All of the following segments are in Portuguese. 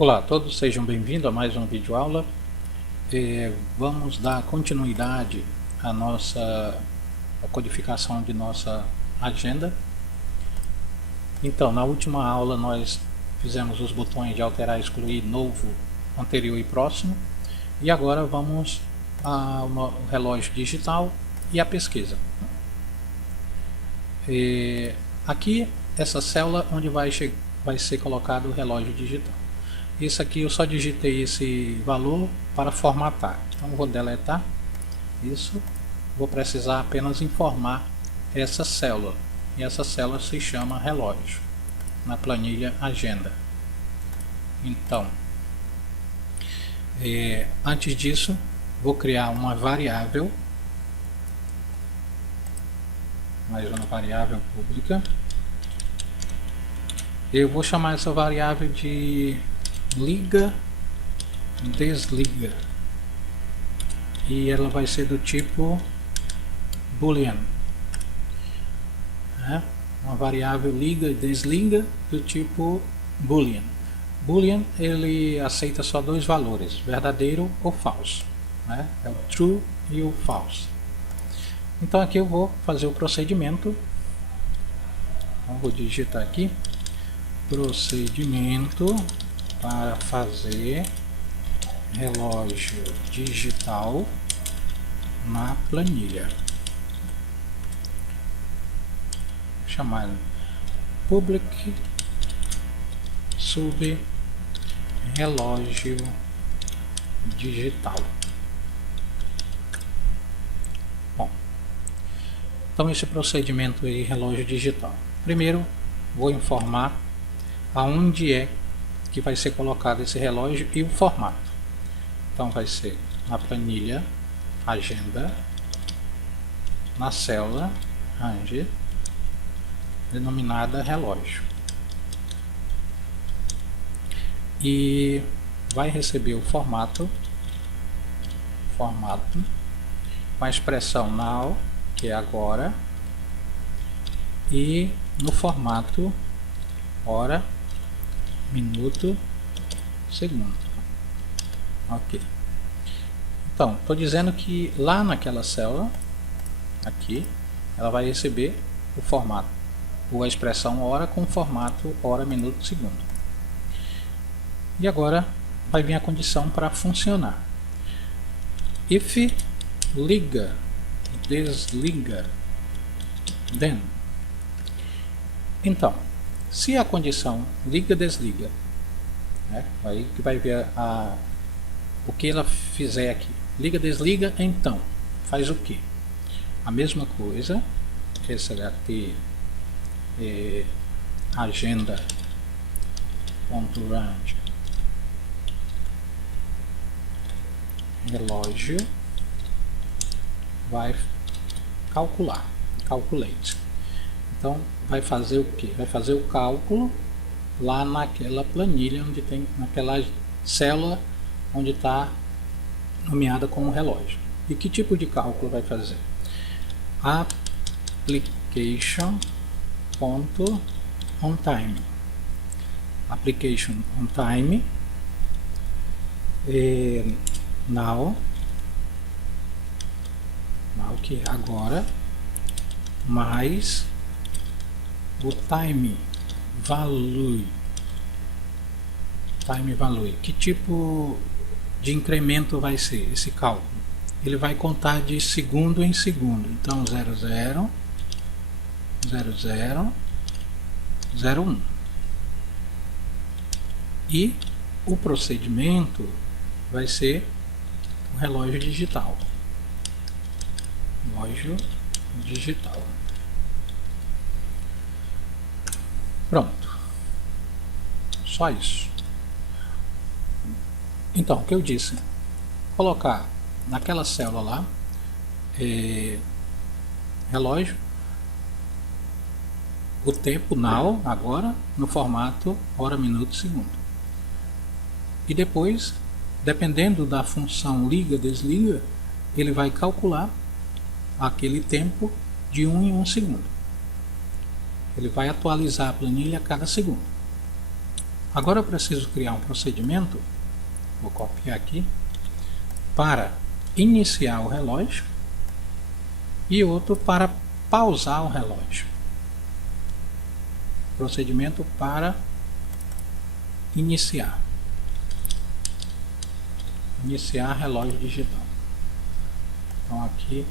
Olá a todos, sejam bem-vindos a mais uma videoaula. Vamos dar continuidade à codificação de nossa agenda. Então, na última aula nós fizemos os botões de alterar, excluir, novo, anterior e próximo. E agora vamos ao relógio digital e a pesquisa. Aqui, essa célula onde vai ser colocado o relógio digital. Isso aqui eu só digitei esse valor para formatar. Então vou deletar isso. Vou precisar apenas informar essa célula. E essa célula se chama relógio na planilha agenda. Então, antes disso, vou criar uma variável. Mais uma variável pública. Eu vou chamar essa variável de liga desliga e ela vai ser do tipo boolean, uma variável liga e desliga do tipo boolean. Boolean ele aceita só dois valores, verdadeiro ou falso, é o true e o false. Então aqui eu vou fazer o procedimento. Então, vou digitar aqui procedimento para fazer relógio digital na planilha. Chamar public sub relógio digital. Bom, então esse procedimento aí, relógio digital. Primeiro vou informar aonde é que vai ser colocado esse relógio e o formato. Então vai ser na planilha agenda, na célula range denominada relógio, e vai receber o formato com a expressão now, que é agora, e no formato hora, minuto, segundo. Ok. Então, estou dizendo que lá naquela célula, aqui, ela vai receber o formato, ou a expressão hora com o formato hora, minuto, segundo. E agora vai vir a condição para funcionar. If liga desliga then. Então, se a condição liga desliga, aí que vai ver o que ela fizer aqui. Liga desliga, então faz o que? A mesma coisa, sht agenda.range relógio vai calculate. Então vai fazer o que? Vai fazer o cálculo lá naquela planilha onde tem, naquela célula onde está nomeada como relógio. E que tipo de cálculo vai fazer? Application.onTime. Application on time now que é agora, mais o time value. Que tipo de incremento vai ser esse cálculo? Ele vai contar de segundo em segundo. Então 00, 00, 01. E o procedimento vai ser o relógio digital. Relógio digital. Pronto. Só isso. Então, o que eu disse? Colocar naquela célula lá, relógio, o tempo now, agora, no formato hora, minuto, segundo. E depois, dependendo da função liga, desliga, ele vai calcular aquele tempo de 1 em 1 segundo. Ele vai atualizar a planilha a cada segundo. Agora eu preciso criar um procedimento, vou copiar aqui, para iniciar o relógio e outro para pausar o relógio. Procedimento para iniciar relógio digital. Então aqui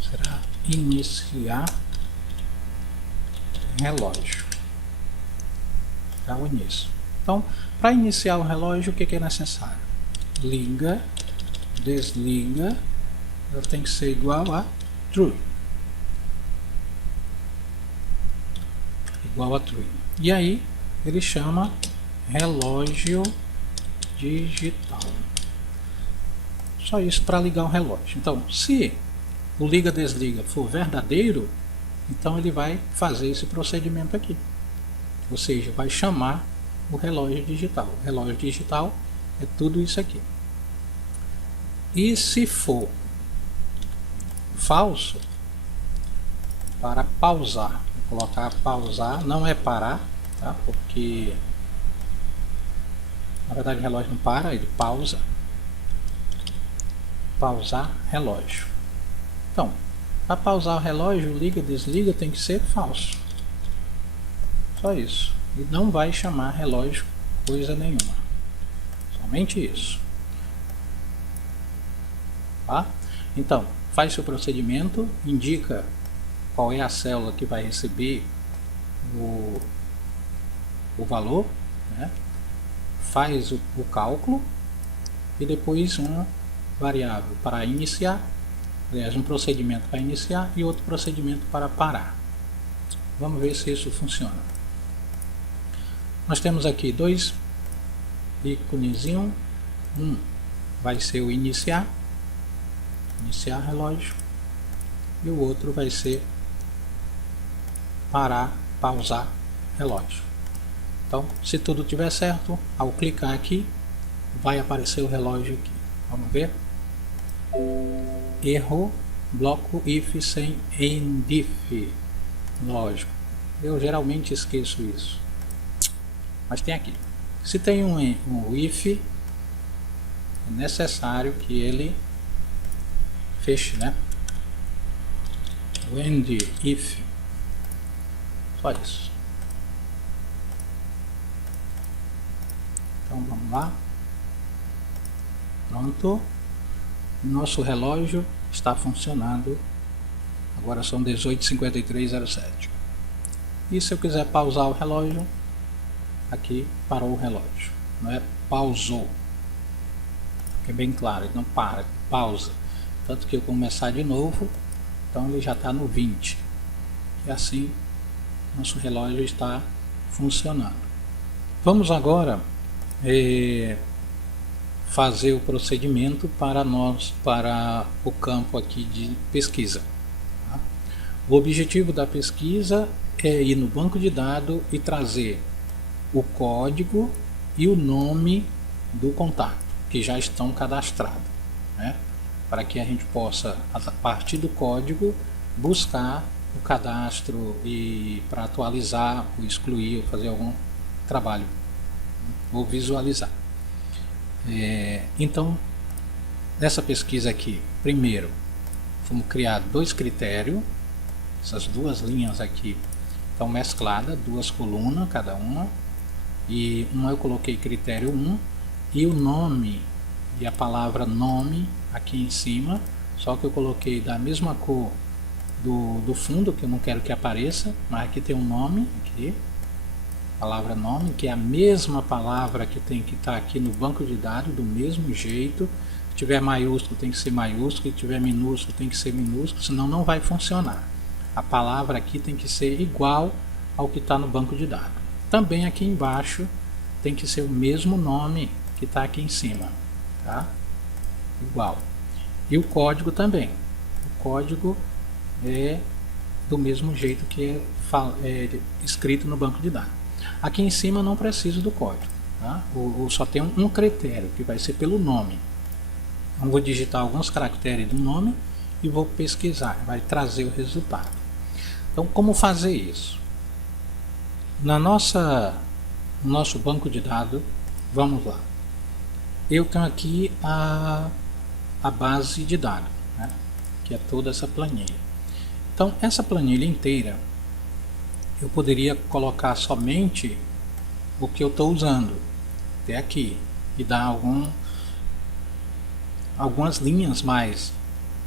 será iniciar relógio. É o início. Então, para iniciar o relógio, o que é necessário? Liga, desliga, ela tem que ser igual a true. Igual a true. E aí, ele chama relógio digital. Só isso para ligar o relógio. Então, se o liga-desliga for verdadeiro, então ele vai fazer esse procedimento aqui. Ou seja, vai chamar o relógio digital. O relógio digital é tudo isso aqui. E se for falso, para pausar, vou colocar pausar, não é parar, tá? Porque na verdade o relógio não para, ele pausa. Pausar relógio. Então, para pausar o relógio, liga, desliga, tem que ser falso. Só isso. E não vai chamar relógio coisa nenhuma. Somente isso. Tá? Então, faz seu procedimento, indica qual é a célula que vai receber o valor, né? Faz o cálculo e depois uma variável para iniciar, aliás, um procedimento para iniciar e outro procedimento para parar. Vamos ver se isso funciona. Nós temos aqui dois íconezinhos. Um vai ser o iniciar relógio, e o outro vai ser parar, pausar relógio. Então, se tudo estiver certo, ao clicar aqui, vai aparecer o relógio aqui. Vamos ver? Erro, bloco if sem endif. Lógico, eu geralmente esqueço isso, mas tem aqui. Se tem um if, é necessário que ele feche, né? O end if, só isso. Então vamos lá. Pronto. Nosso relógio está funcionando. Agora são 18h53:07. E se eu quiser pausar o relógio, aqui parou o relógio. Não é pausou. É bem claro, ele não para, pausa. Tanto que eu começar de novo, então ele já está no 20. E assim nosso relógio está funcionando. Vamos agora fazer o procedimento para o campo aqui de pesquisa. Tá? O objetivo da pesquisa é ir no banco de dados e trazer o código e o nome do contato que já estão cadastrados, né? Para que a gente possa, a partir do código, buscar o cadastro e para atualizar, ou excluir, ou fazer algum trabalho, ou visualizar. Então, nessa pesquisa aqui, primeiro, vamos criar dois critérios, essas duas linhas aqui estão mescladas, duas colunas cada uma, e uma eu coloquei critério 1 e o nome e a palavra nome aqui em cima, só que eu coloquei da mesma cor do fundo, que eu não quero que apareça, mas aqui tem um nome, aqui, palavra nome, que é a mesma palavra que tem que estar aqui no banco de dados, do mesmo jeito. Se tiver maiúsculo tem que ser maiúsculo, se tiver minúsculo tem que ser minúsculo, senão não vai funcionar. A palavra aqui tem que ser igual ao que está no banco de dados. Também aqui embaixo tem que ser o mesmo nome que está aqui em cima, tá? Igual. E o código também. O código é do mesmo jeito que é escrito no banco de dados. Aqui em cima não preciso do código, tá? Só tem um critério que vai ser pelo nome. Eu vou digitar alguns caracteres do nome e vou pesquisar, vai trazer o resultado. Então, como fazer isso? Na nossa no nosso banco de dados, vamos lá. Eu tenho aqui a base de dados, né, que é toda essa planilha. Então, essa planilha inteira, eu poderia colocar somente o que eu estou usando até aqui e dar algumas linhas mais,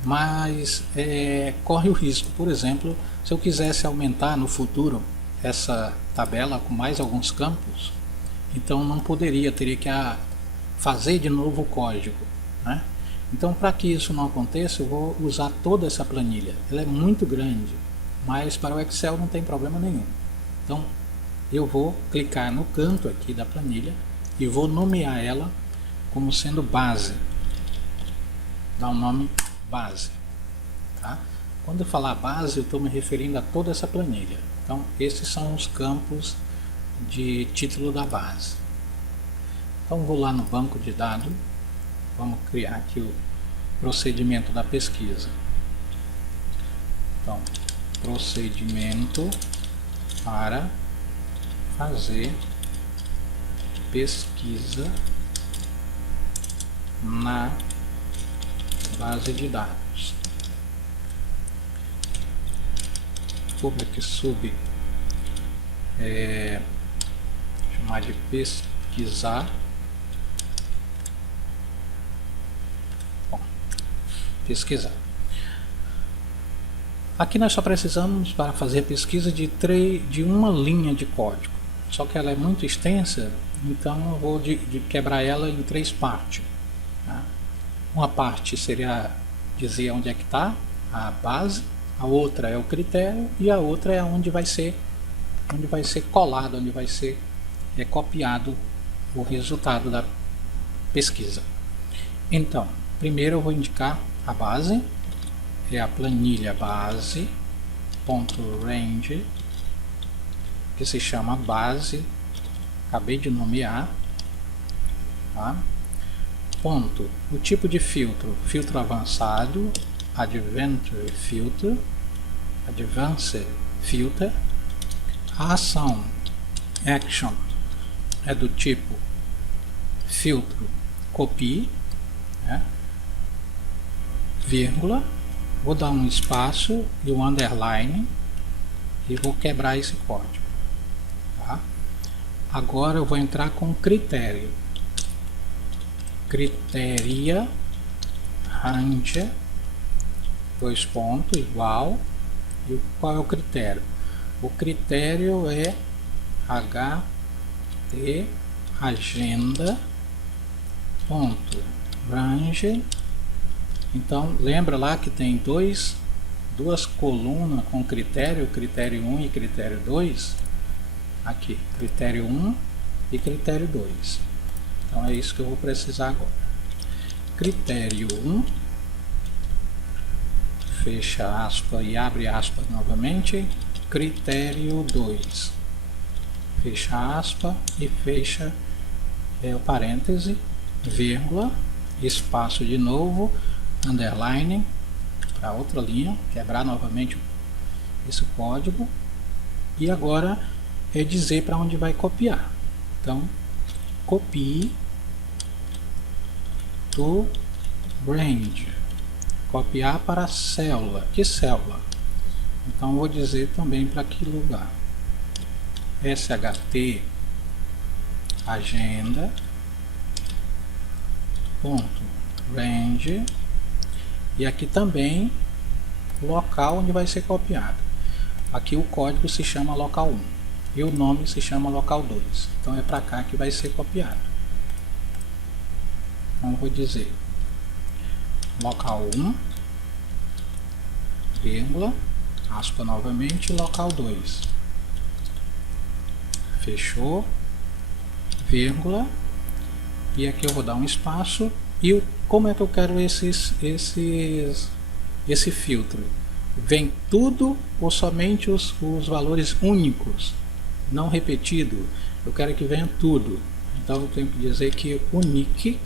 mas corre o risco, por exemplo, se eu quisesse aumentar no futuro essa tabela com mais alguns campos, então não poderia, teria que fazer de novo o código, né? Então, para que isso não aconteça, eu vou usar toda essa planilha. Ela é muito grande, mas para o Excel não tem problema nenhum. Então, eu vou clicar no canto aqui da planilha e vou nomear ela como sendo base. Dá um nome base, tá? Quando eu falar base, eu estou me referindo a toda essa planilha. Então, esses são os campos de título da base. Então, vou lá no banco de dados. Vamos criar aqui o procedimento da pesquisa. Então, procedimento para fazer pesquisa na base de dados. Public sub chamar de pesquisar. Pesquisar. Aqui nós só precisamos para fazer a pesquisa de uma linha de código, só que ela é muito extensa, então eu vou quebrar ela em 3 partes, tá? Uma parte seria dizer onde é que está a base, a outra é o critério e a outra é onde vai ser colado, onde vai ser copiado o resultado da pesquisa. Então, primeiro eu vou indicar a base, é a planilha base.range, que se chama base, acabei de nomear, tá? Ponto, o tipo de filtro, filtro avançado, advanced filter, a ação, action, é do tipo filtro copy, né? Vírgula, vou dar um espaço e um underline e vou quebrar esse código, tá? Agora eu vou entrar com critério, criteria range, 2 pontos, igual, e qual é o critério? O critério é ht agenda ponto range. Então, lembra lá que tem duas colunas com critério 1 e critério 2? Aqui, critério 1 e critério 2. Então, é isso que eu vou precisar agora. Critério 1, fecha aspas e abre aspas novamente. Critério 2, fecha aspas e fecha o parêntese, vírgula, espaço de novo, underline, para outra linha, quebrar novamente esse código, e agora é dizer para onde vai copiar. Então, copie to range, copiar para a célula. Que célula? Então, vou dizer também para que lugar. sht agenda ponto range, e aqui também local onde vai ser copiado. Aqui o código se chama local 1 e o nome se chama local 2, então é para cá que vai ser copiado. Então eu vou dizer local 1, vírgula, aspa novamente, local 2, fechou, vírgula, e aqui eu vou dar um espaço. E como é que eu quero esse filtro? Vem tudo ou somente os valores únicos, não repetido? Eu quero que venha tudo. Então eu tenho que dizer que unique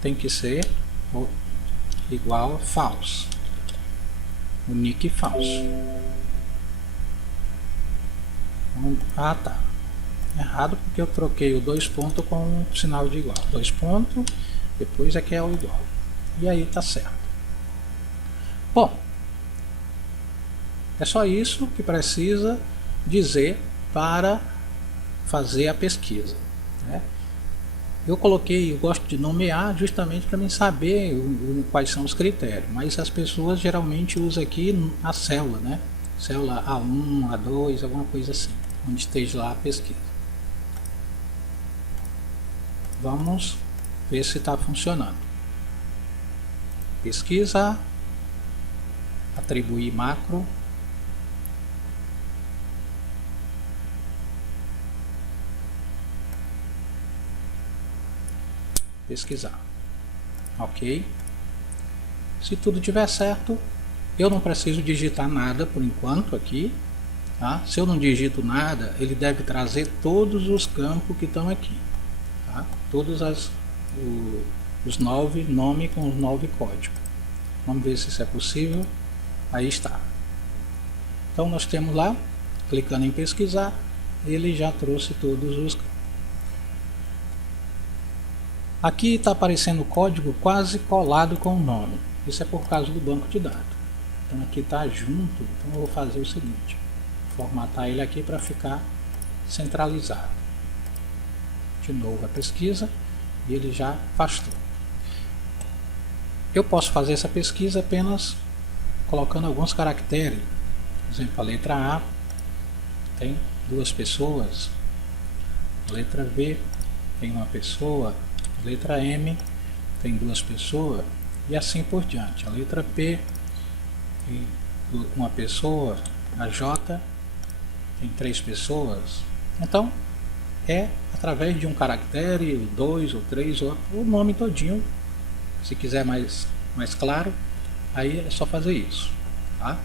tem que ser igual a false. Unique false. Ah, tá. errado porque eu troquei o dois pontos com um sinal de igual. Dois pontos, depois aqui é o igual. E aí tá certo. Bom, é só isso que precisa dizer para fazer a pesquisa, né? Eu gosto de nomear justamente para mim saber quais são os critérios, mas as pessoas geralmente usam aqui a célula, né? Célula A1, A2, alguma coisa assim, onde esteja lá a pesquisa. Vamos ver se está funcionando. Pesquisa, atribuir macro. Pesquisar. Ok. Se tudo tiver certo, eu não preciso digitar nada por enquanto aqui. Tá? Se eu não digito nada, ele deve trazer todos os campos que estão aqui. Tá? Todos os 9 nomes com os 9 códigos. Vamos ver se isso é possível. Aí está. Então nós temos lá, clicando em pesquisar, ele já trouxe todos os campos. Aqui está aparecendo o código quase colado com o nome. Isso é por causa do banco de dados. Então aqui está junto. Então eu vou fazer o seguinte: formatar ele aqui para ficar centralizado. De novo a pesquisa e ele já afastou. Eu posso fazer essa pesquisa apenas colocando alguns caracteres. Por exemplo, a letra A tem 2 pessoas. A letra V tem 1 pessoa. A letra M tem 2 pessoas e assim por diante. A letra P tem 1 pessoa, a J tem 3 pessoas. Então é através de um caractere, 2 ou 3, ou o nome todinho. Se quiser mais claro, aí é só fazer isso. Tá?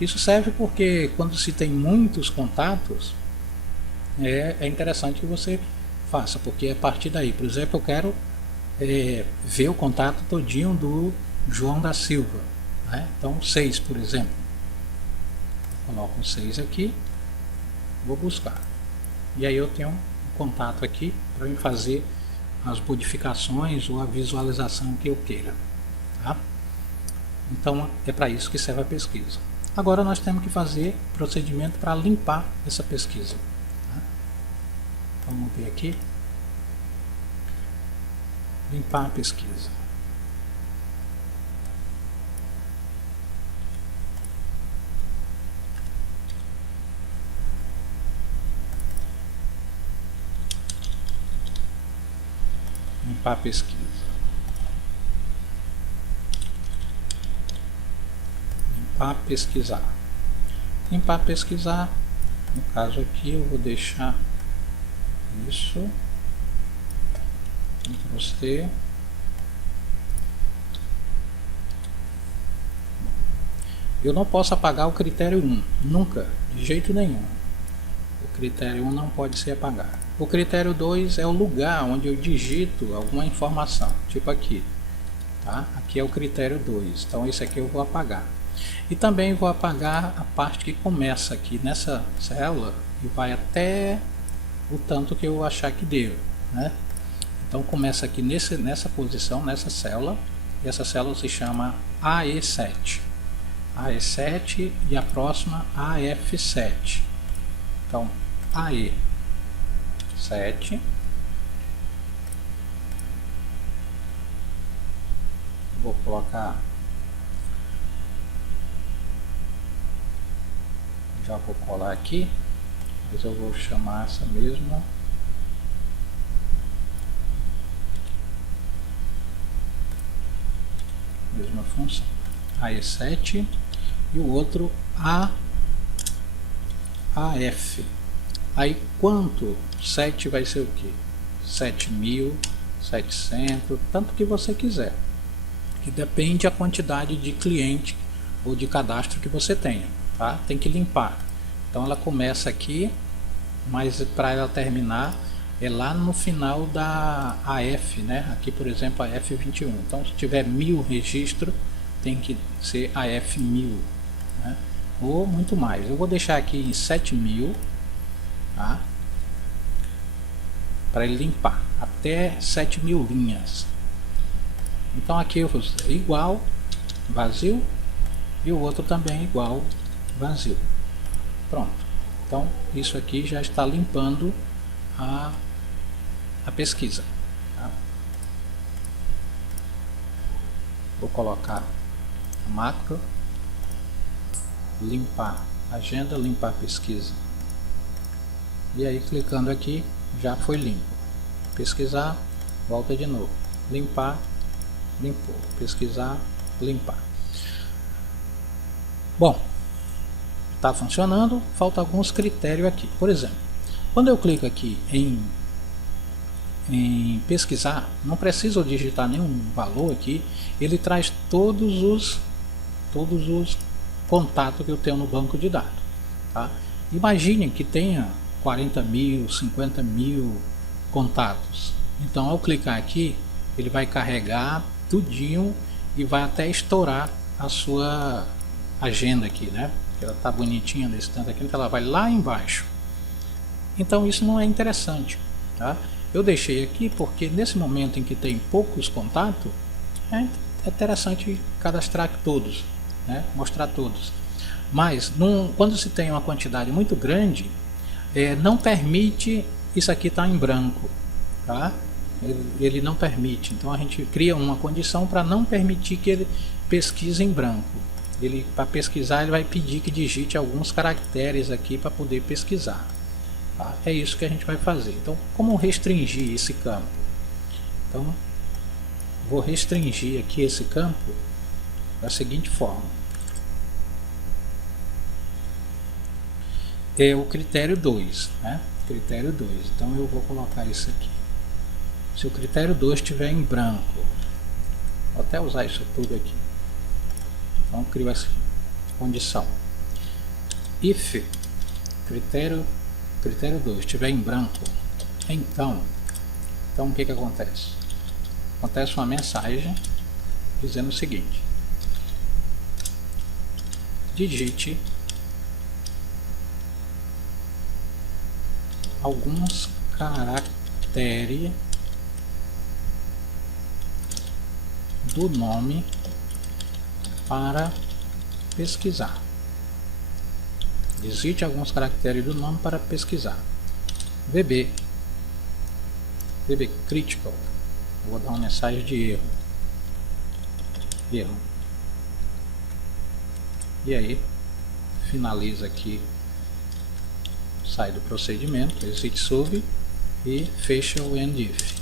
Isso serve porque quando se tem muitos contatos, é interessante que você faça, porque a partir daí, por exemplo, eu quero ver o contato todinho do João da Silva, né? Então 6, por exemplo, eu coloco 6 aqui, vou buscar, e aí eu tenho um contato aqui para me fazer as modificações ou a visualização que eu queira, tá? Então é para isso que serve a pesquisa. Agora nós temos que fazer procedimento para limpar essa pesquisa, tá? Vamos ver aqui. Limpar a pesquisa. Limpar a pesquisa. Limpar, pesquisar. Limpar, pesquisar. No caso aqui eu vou deixar isso. Ctrl C. Eu não posso apagar o critério 1, nunca, de jeito nenhum. O critério 1 não pode ser apagado. O critério 2 é o lugar onde eu digito alguma informação, tipo aqui. Tá? Aqui é o critério 2, então esse aqui eu vou apagar. E também vou apagar a parte que começa aqui nessa célula e vai até o tanto que eu achar que deu, né? Então começa aqui nessa posição, nessa célula, e essa célula se chama AE7. AE7 e a próxima AF7. Então AE7, vou colocar, já vou colar aqui, mas eu vou chamar essa mesma função, AE7, e o outro AF. Aí quanto? 7 vai ser o que? 7.700, tanto que você quiser, que depende da quantidade de cliente ou de cadastro que você tenha, tá? Tem que limpar. Então ela começa aqui, mas para ela terminar é lá no final da AF, né? Aqui por exemplo a F21. Então se tiver 1000 registros, tem que ser AF 1000, né? Ou muito mais. Eu vou deixar aqui em 7000, tá? para ele limpar até 7.000 linhas. Então aqui eu vou dizer igual vazio e o outro também igual vazio. Pronto. Então isso aqui já está limpando a pesquisa. Tá? Vou colocar a macro, limpar agenda, limpar pesquisa. E aí clicando aqui já foi limpo. Pesquisar, volta de novo. Limpar, limpou. Pesquisar, limpar. Bom, está funcionando. Falta alguns critérios aqui. Por exemplo, quando eu clico aqui em pesquisar, não preciso digitar nenhum valor aqui. Ele traz todos os contatos que eu tenho no banco de dados. Tá? Imagine que tenha 40.000, 50.000 contatos. Então ao clicar aqui, ele vai carregar tudinho e vai até estourar a sua agenda aqui, né? Ela tá bonitinha nesse tanto aqui, então ela vai lá embaixo. Então isso não é interessante, tá? Eu deixei aqui porque nesse momento em que tem poucos contatos, é interessante cadastrar todos, né? Mostrar todos. Mas quando se tem uma quantidade muito grande, não permite isso aqui estar em branco, tá? Ele não permite. Então a gente cria uma condição para não permitir que ele pesquise em branco. Para pesquisar, ele vai pedir que digite alguns caracteres aqui para poder pesquisar. Tá? É isso que a gente vai fazer. Então, como restringir esse campo? Então, vou restringir aqui esse campo da seguinte forma. É o critério 2, né? Critério 2. Então eu vou colocar isso aqui. Se o critério 2 estiver em branco, vou até usar isso tudo aqui. Então crio essa condição. If critério 2 estiver em branco, então o que acontece? Acontece uma mensagem dizendo o seguinte: digite alguns caracteres do nome para pesquisar. Digite alguns caracteres do nome para pesquisar. VB critical. Eu vou dar uma mensagem de erro. E aí finaliza aqui, sai do procedimento, exit sub e fecha o end if.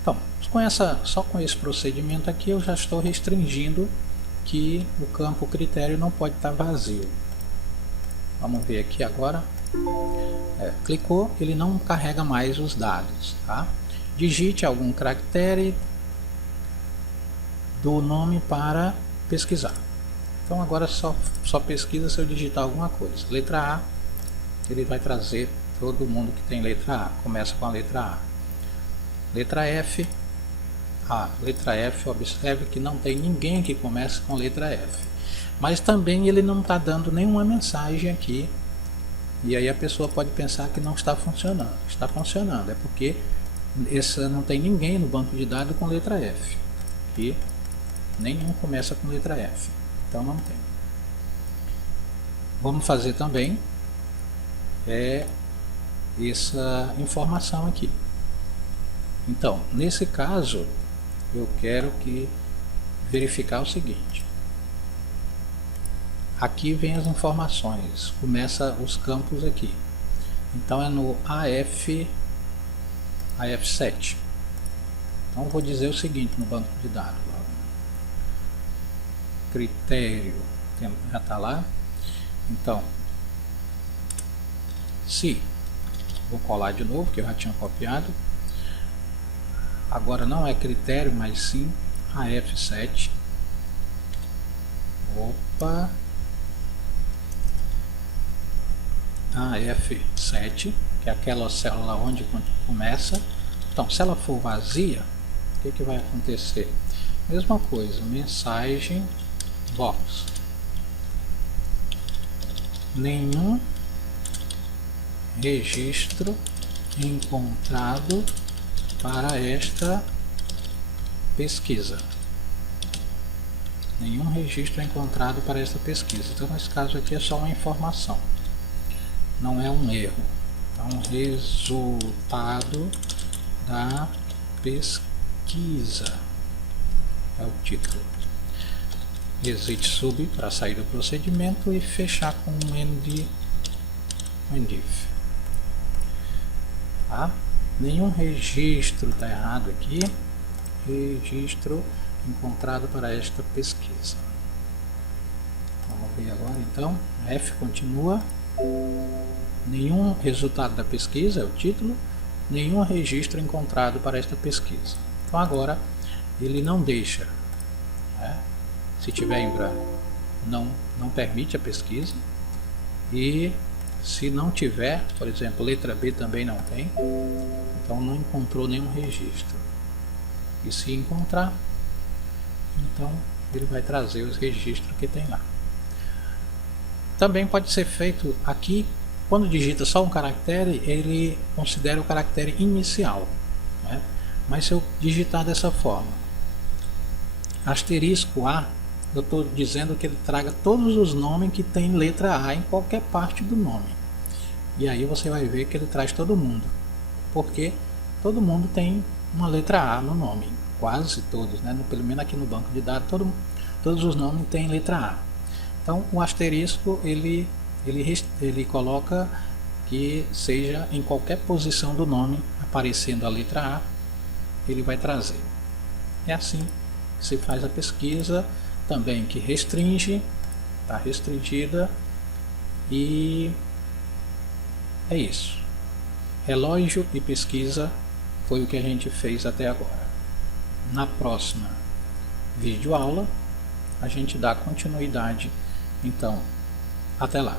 Então, só com esse procedimento aqui eu já estou restringindo que o campo critério não pode estar vazio. Vamos ver aqui agora. Clicou, ele não carrega mais os dados. Tá? Digite algum caractere do nome para pesquisar. Então agora só pesquisa se eu digitar alguma coisa. Letra A, ele vai trazer todo mundo que tem letra A. Começa com a letra A. Letra F. Letra F, observe que não tem ninguém que comece com letra F. Mas também ele não está dando nenhuma mensagem aqui. E aí a pessoa pode pensar que não está funcionando. Está funcionando, é porque não tem ninguém no banco de dados com letra F. E nenhum começa com letra F. Então não tem. Vamos fazer também essa informação aqui. Então, nesse caso, eu quero verificar o seguinte. Aqui vem as informações, começa os campos aqui. Então é no AF7. Então vou dizer o seguinte no banco de dados. Critério, já está lá. Então, se vou colar de novo, que eu já tinha copiado. Agora não é critério, mas sim AF7. Opa! AF7, que é aquela célula onde começa. Então, se ela for vazia, o que vai acontecer? Mesma coisa, mensagem box. Nenhum registro encontrado para esta pesquisa. Nenhum registro é encontrado para esta pesquisa. Então, nesse caso aqui é só uma informação, não é um erro. Então, resultado da pesquisa é o título. Exit sub para sair do procedimento e fechar com um end if. Tá? Nenhum registro está errado aqui. Registro encontrado para esta pesquisa. Vamos ver agora então. F continua. Nenhum resultado da pesquisa é o título. Nenhum registro encontrado para esta pesquisa. Então agora ele não deixa, né? Se tiver em branco, não permite a pesquisa. E se não tiver, por exemplo, letra B também não tem, então não encontrou nenhum registro. E se encontrar, então ele vai trazer os registros que tem lá. Também pode ser feito aqui, quando digita só um caractere, ele considera o caractere inicial, né? Mas se eu digitar dessa forma, asterisco A, eu estou dizendo que ele traga todos os nomes que tem letra A em qualquer parte do nome. E aí você vai ver que ele traz todo mundo, porque todo mundo tem uma letra A no nome, quase todos, né? Pelo menos aqui no banco de dados todos os nomes têm letra A. Então o asterisco ele coloca que seja em qualquer posição do nome aparecendo a letra A, ele vai trazer. É assim que se faz a pesquisa. Também que restringe, está restringida, e é isso. Relógio e pesquisa foi o que a gente fez até agora. Na próxima videoaula a gente dá continuidade, então até lá.